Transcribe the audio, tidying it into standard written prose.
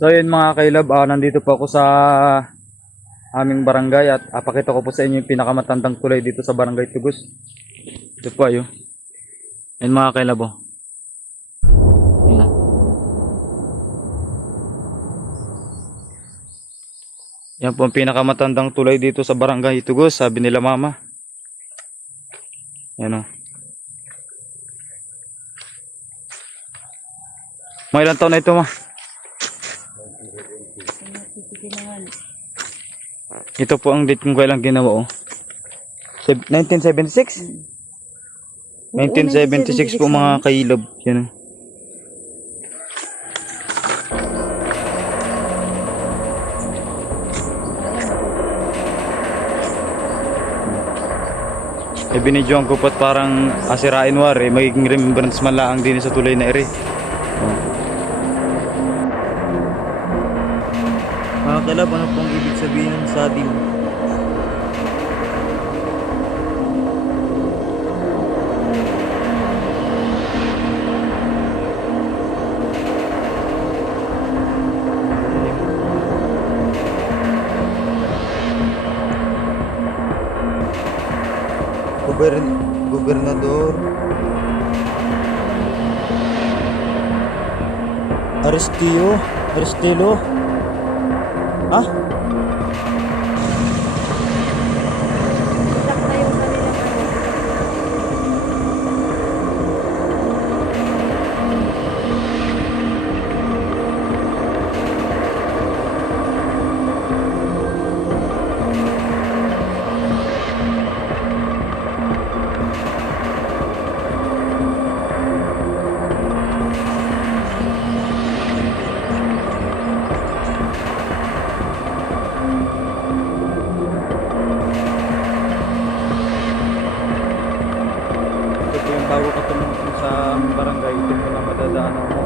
So yun mga kailab, nandito po ako sa aming barangay at pakita ko po sa inyo yung pinakamatandang tulay dito sa barangay Tugos. Ito po ayo. Yan mga kailab oh. Yan. Yan po ang pinakamatandang tulay dito sa barangay Tugos, sabi nila mama. Yan oh. Mga ilang taon na ito ma? Ito po ang date kung kailan ginawa oh. 1976? 1976 po mga kailab. Yan oh. Binidyoan ko po't parang asirain war magiging remembrance man lang din sa tulay na ere. Mga kalab, ano pong ibig sabihin ng sadim? Gobernador Aristelo. Ah? Bago ka tumunod sa barangay, ito mo na madadaanan mo.